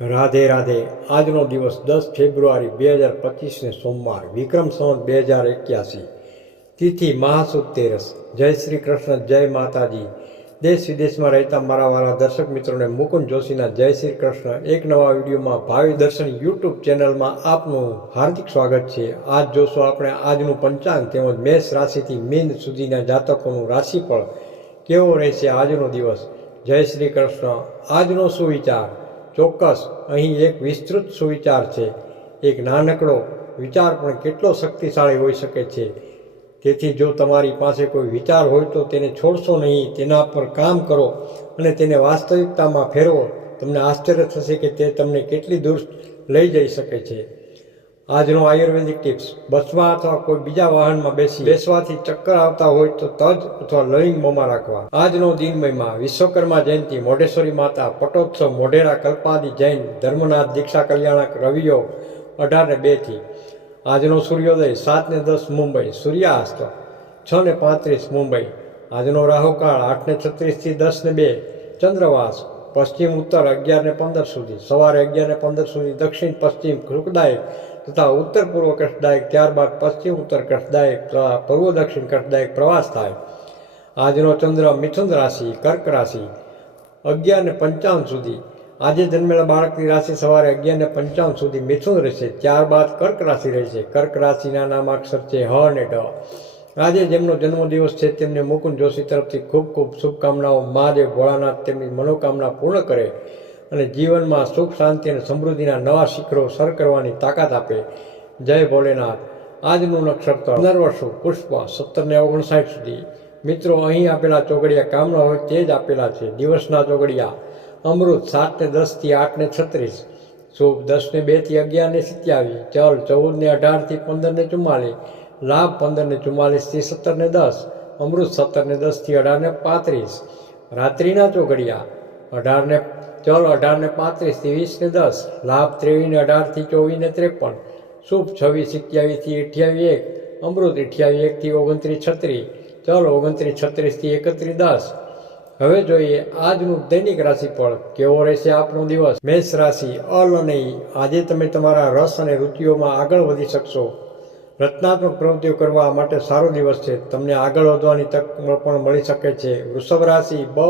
રાધે રાધે. આજનો દિવસ દસ ફેબ્રુઆરી બે હજાર પચીસને સોમવાર, વિક્રમ સંવત બે હજાર એક્યાસી. તિથિ મહાસુદ તેરસ. જય શ્રી કૃષ્ણ, જય માતાજી. દેશ વિદેશમાં રહેતા મારા વાળા દર્શક મિત્રોને મુકુંદ જોશીના જય શ્રી કૃષ્ણ એક નવા વિડીયોમાં ભાવિ દર્શન યુટ્યુબ ચેનલમાં આપનું હાર્દિક સ્વાગત છે. આજ જોશો આપણે આજનું પંચાંગ તેમજ મેષ રાશિથી મીન સુધીના જાતકોનું રાશિફળ કેવો રહેશે આજનો દિવસ? જય શ્રી કૃષ્ણ. આજનો સુવિચાર. ચોક્કસ, અહીં એક વિસ્તૃત સુવિચાર છે. એક નાનકડો વિચાર પણ કેટલો શક્તિશાળી હોઈ શકે છે. તેથી જો તમારી પાસે કોઈ વિચાર હોય તો તેને છોડશો નહીં, તેના પર કામ કરો અને તેને વાસ્તવિકતામાં ફેરવો. તમને આશ્ચર્ય થશે કે તે તમને કેટલી દૂર લઈ જઈ શકે છે. આજનો આયુર્વેદિક ટિપ્સ બસમાં અથવા કોઈ બીજા વાહનમાં બેસી બેસવાથી ચક્કર આવતા હોય તો તજ અથવા લવિંગ મોંમાં રાખવા. આજનો દિન મહિમા વિશ્વકર્મા જયંતિ, મોઢેશ્વરી માતા, પટોત્સવ, મોઢેરા, કલ્પાદી જૈન, ધર્મનાથ, દીક્ષા કલ્યાણક, રવિયો અઢાર ને બેથી આજનો સૂર્યોદય સાત ને દસ મુંબઈ, સૂર્યાસ્ત છ ને પાંત્રીસ મુંબઈ. આજનો રાહુકાળ આઠ ને છત્રીસથી દસ ને બે, ચંદ્રવાસ પશ્ચિમ ઉત્તર અગિયાર ને પંદર સુધી, સવારે અગિયાર ને પંદર સુધી, દક્ષિણ પશ્ચિમ સુખદાયક તથા ઉત્તર પૂર્વ કષ્ટદાયક ત્યારબાદ પશ્ચિમ ઉત્તર કષ્ટદાયક તથા પૂર્વ દક્ષિણ કષ્ટદાયક પ્રવાસ થાય. આજનો ચંદ્ર મિથુન રાશિ, કર્ક રાશિ, અગિયાર ને પંચાવન સુધી. આજે જન્મેલા બાળકની રાશિ સવારે અગિયાર ને પંચાવન સુધી મિથુન રહેશે. ત્યારબાદ કર્ક રાશિ રહેશે. કર્ક રાશિના નામાક્ષર છે હ અને ઢ આજે જેમનો જન્મદિવસ છે તેમને મુકુંદ જોશી તરફથી ખૂબ ખૂબ શુભકામનાઓ. મહાદેવ ભોળાનાથ તેમની મનોકામના પૂર્ણ કરે. અને જીવનમાં સુખ, શાંતિ અને સમૃદ્ધિના નવા શિખરો સર કરવાની તાકાત આપે. જય ભોલેનાથ. આજનું નક્ષત્ર પંદરવર્ષો પુષ્પ સત્તરને ઓગણસાઠ સુધી. મિત્રો, અહીં આપેલા ચોગડિયા કામના હોય તે જ આપેલા છે. દિવસના ચોગડિયા. અમૃત સાતને દસથી આઠને છત્રીસ. શુભ દસને બેથી અગિયાર ને સિત્યાવીસ. ચલ ચૌદને અઢારથી પંદરને ચુમ્માલીસ. લાભ પંદરને ચુમ્માલીસથી સત્તરને દસ. અમૃત સત્તરને દસથી અઢારને પાંત્રીસ. રાત્રિના ચોગડિયા. અઢાર ને ચલ અઢાર ને પાંત્રીસથી વીસ ને દસ, લાભ ત્રેવીસ ને અઢારથી ચોવીસ ને ત્રેપન, શુભ છવ્વીસ સત્યાવીસથી અઠ્યાવીસ એક, અમૃત અઠ્યાવીસ એકથી ઓગણત્રીસ છત્રીસ, ચલ ઓગણત્રીસ છત્રીસથી એકત્રીસ દસ. હવે જોઈએ આજનું દૈનિક રાશિફળ. કેવો રહેશે આપનો દિવસ? મેષ રાશિ, અલ અને આજે તમે તમારા રસ અને રુચિઓમાં આગળ વધી શકશો. રચનાત્મક પ્રવૃત્તિઓ કરવા માટે સારો દિવસ છે. તમને આગળ વધવાની તક પણ મળી શકે છે. વૃષભ રાશિ બહુ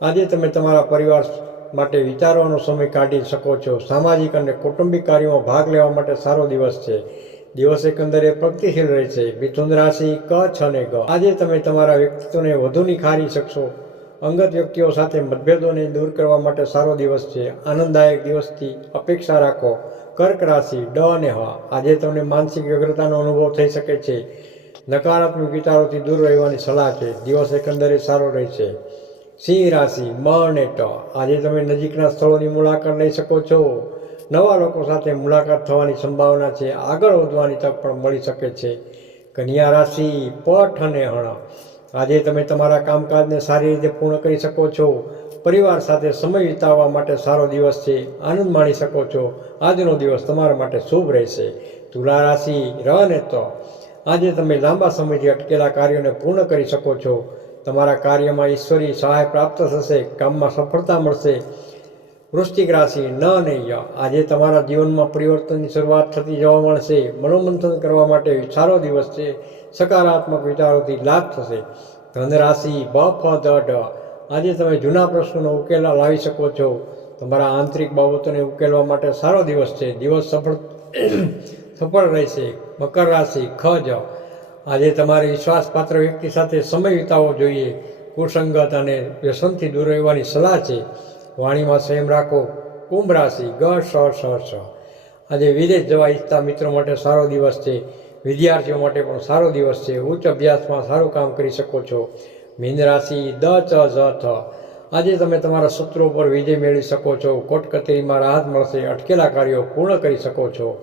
આજે તમે તમારા પરિવાર માટે વિચારવાનો સમય કાઢી શકો છો. સામાજિક અને કૌટુંબિક કાર્યોમાં ભાગ લેવા માટે સારો દિવસ છે. દિવસ એકંદરે પ્રગતિશીલ રહેશે મિથુન રાશિ, ક, છ ને ગ. આજે તમે તમારા વ્યક્તિત્વને વધુ નિખારી શકશો. અંગત વ્યક્તિઓ સાથે મતભેદોને દૂર કરવા માટે સારો દિવસ છે. આનંદદાયક દિવસથી અપેક્ષા રાખો. કર્ક રાશિ, ડ અને હ. આજે તમને માનસિક વ્યગ્રતાનો અનુભવ થઈ શકે છે. નકારાત્મક વિચારોથી દૂર રહેવાની સલાહ છે. દિવસ એકંદરે સારો રહેશે સિંહ રાશિ મણ એટ આજે તમે નજીકના સ્થળોની મુલાકાત લઈ શકો છો. નવા લોકો સાથે મુલાકાત થવાની સંભાવના છે. આગળ વધવાની તક પણ મળી શકે છે. કન્યા રાશિ, પઠ અને હણ. આજે તમે તમારા કામકાજને સારી રીતે પૂર્ણ કરી શકો છો. પરિવાર સાથે સમય વિતાવવા માટે સારો દિવસ છે. આનંદ માણી શકો છો. આજનો દિવસ તમારા માટે શુભ રહેશે. તુલા રાશિ રહ ને તો. આજે તમે લાંબા સમયથી અટકેલા કાર્યોને પૂર્ણ કરી શકો છો. તમારા કાર્યમાં ઈશ્વરી સહાય પ્રાપ્ત થશે, કામમાં સફળતા મળશે. વૃશ્ચિક રાશિ ન નહીં ય આજે તમારા જીવનમાં પરિવર્તનની શરૂઆત થતી જોવા મળશે. મનોમંથન કરવા માટે સારો દિવસ છે. સકારાત્મક વિચારોથી લાભ થશે. ધન રાશિ બ ફ દ ઢ આજે તમે જૂના પ્રશ્નોનો ઉકેલ લાવી શકો છો. તમારા આંતરિક બાબતોને ઉકેલવા માટે સારો દિવસ છે. દિવસ સફળ સફળ રહેશે. મકર રાશિ ખ જ આજે તમારે વિશ્વાસપાત્ર વ્યક્તિ સાથે સમય વિતાવવો જોઈએ. કુસંગત અને વ્યસનથી દૂર રહેવાની સલાહ છે. વાણીમાં સંયમ રાખો. કુંભ રાશિ, ગ સ સ સ આજે વિદેશ જવા ઈચ્છતા મિત્રો માટે સારો દિવસ છે. વિદ્યાર્થીઓ માટે પણ સારો દિવસ છે. ઉચ્ચ અભ્યાસમાં સારું કામ કરી શકો છો. મીન રાશિ, દ, ચ ઝ થ. આજે તમે તમારા સૂત્રો પર વિજય મેળવી શકો છો. કોર્ટ રાહત મળશે. અટકેલા કાર્યો પૂર્ણ કરી શકો છો.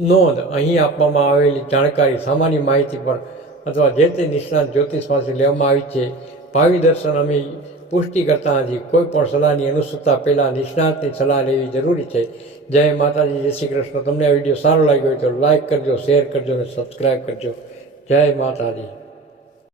નોંધ અહીં આપવામાં આવેલી જાણકારી, સામાન્ય માહિતી પર અથવા જે તે નિષ્ણાત જ્યોતિષ પાસે લેવામાં આવી છે, ભાવિ દર્શન અમે પુષ્ટિ કરતા નથી. કોઈ પણ સલાહની અનુસરતા પહેલાં નિષ્ણાતની સલાહ લેવી જરૂરી છે. જય માતાજી, જય શ્રી કૃષ્ણ. તમને આ વીડિયો સારો લાગ્યો હોય તો લાઈક કરજો શેર કરજો અને સબસ્ક્રાઈબ કરજો. જય માતાજી.